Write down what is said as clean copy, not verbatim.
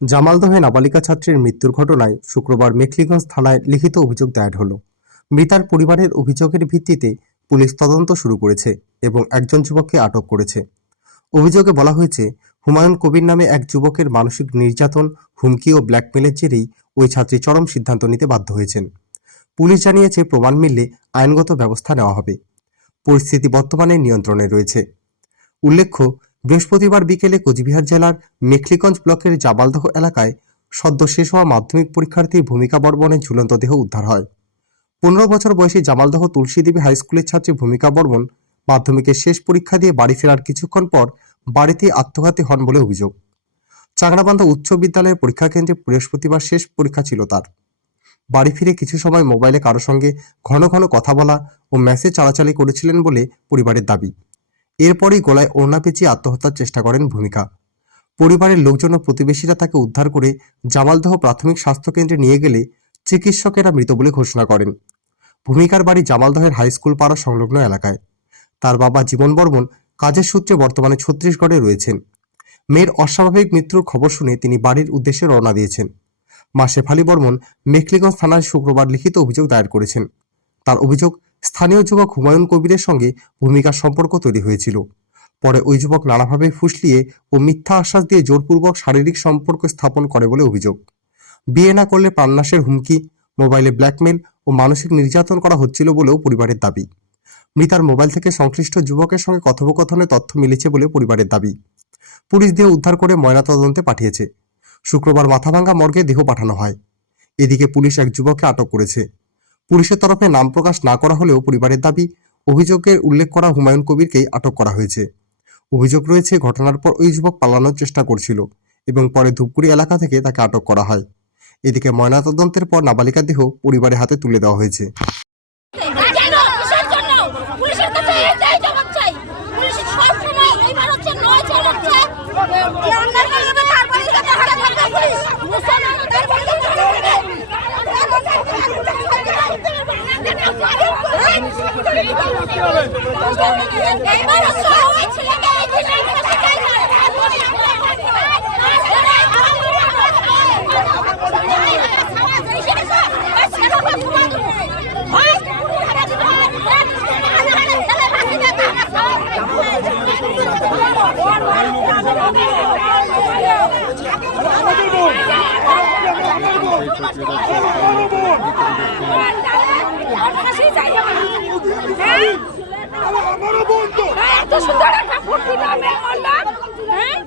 জামালদহে নাবালিকা ছাত্রীর মৃত্যুর ঘটনায় শুক্রবার মেখলিগঞ্জ থানায় লিখিত অভিযোগ দায়ের হল। মৃতার পরিবারের অভিযোগের ভিত্তিতে পুলিশ তদন্ত শুরু করেছে এবং একজন যুবককে আটক করেছে। অভিযোগে বলা হয়েছে, হুমায়ুন কবির নামে এক যুবকের মানসিক নির্যাতন, হুমকি ও ব্ল্যাকমেলের জেরেই ওই ছাত্রী চরম সিদ্ধান্ত নিতে বাধ্য হয়েছেন। পুলিশ জানিয়েছে, প্রমাণ মিললে আইনগত ব্যবস্থা নেওয়া হবে। পরিস্থিতি বর্তমানে নিয়ন্ত্রণে রয়েছে। উল্লেখ্য, বৃহস্পতিবার বিকেলে কোচবিহার জেলার মেখলিগঞ্জ ব্লকের জামালদহ এলাকায় সদ্য শেষ হওয়া মাধ্যমিক পরীক্ষার্থী ভূমিকা বর্মনের ঝুলন্ত দেহ উদ্ধার হয়। 15 বছর বয়সী জামালদহ তুলসীদেবী হাইস্কুলের ছাত্রী ভূমিকা বর্মন মাধ্যমিকের শেষ পরীক্ষা দিয়ে বাড়ি ফেরার কিছুক্ষণ পর বাড়িতে আত্মঘাতী হন বলে অভিযোগ। চাংড়াবান্ধা উচ্চ বিদ্যালয়ের পরীক্ষা কেন্দ্রে বৃহস্পতিবার শেষ পরীক্ষা ছিল তার। বাড়ি ফিরে কিছু সময় মোবাইলে কারো সঙ্গে ঘন ঘন কথা বলা ও মেসেজ চালাচালি করেছিলেন বলে পরিবারের দাবি। এরপরই গলায় ওড়না পেঁচিয়ে আত্মহত্যার চেষ্টা করেন ভূমিকা। পরিবারের লোকজন ও প্রতিবেশীরা তাকে উদ্ধার করে জামালদহ প্রাথমিক স্বাস্থ্য কেন্দ্রে নিয়ে গেলে চিকিৎসকেরা মৃত বলে ঘোষণা করেন। ভূমিকার বাড়ি জামালদহের হাইস্কুল পাড়া সংলগ্ন এলাকায়। তার বাবা জীবন বর্মন কাজের সূত্রে বর্তমানে ছত্তিশগড়ে রয়েছেন। মেয়ের অস্বাভাবিক মৃত্যুর খবর শুনে তিনি বাড়ির উদ্দেশ্যে রওনা দিয়েছেন। মা শেফালি বর্মন মেখলিগঞ্জ থানায় শুক্রবার লিখিত অভিযোগ দায়ের করেছেন। তার অভিযোগ, স্থানীয় যুবক হুমায়ুন কবিরের সঙ্গে ভূমিকার সম্পর্ক তৈরি হয়েছিল। পরে ওই যুবক নানাভাবে ফুসলিয়ে ও মিথ্যা আশ্বাস দিয়ে জোরপূর্বক শারীরিক সম্পর্ক স্থাপন করে বলে অভিযোগ। বিয়ে না করলে প্রাণনাশের হুমকি, মোবাইলে ব্ল্যাকমেল ও মানসিক নির্যাতন করা হচ্ছিল বলেও পরিবারের দাবি। মৃতার মোবাইল থেকে সংশ্লিষ্ট যুবকের সঙ্গে কথোপকথনের তথ্য মিলেছে বলে পরিবারের দাবি। পুলিশ দেহ উদ্ধার করে ময়নাতদন্তে পাঠিয়েছে। শুক্রবার মাথাভাঙ্গা মর্গে দেহ পাঠানো হয়। এদিকে পুলিশ এক যুবককে আটক করেছে। পুলিশের তরফে নাম প্রকাশ না করা হলেও পরিবারের দাবি, অভিযোগে উল্লেখ করা হুমায়ুন কবিরকেই আটক করা হয়েছে। অভিযোগ রয়েছে, ঘটনার পর ওই যুবক পালানোর চেষ্টা করছিল এবং পরে ধূপগুড়ি এলাকা থেকে তাকে আটক করা হয়। এদিকে ময়নাতদন্তের পর নাবালিকার দেহ পরিবারের হাতে তুলে দেওয়া হয়েছে। আমারও বন্ধু এত সুন্দর একটা ফুর্তি নামে বললাম, হ্যাঁ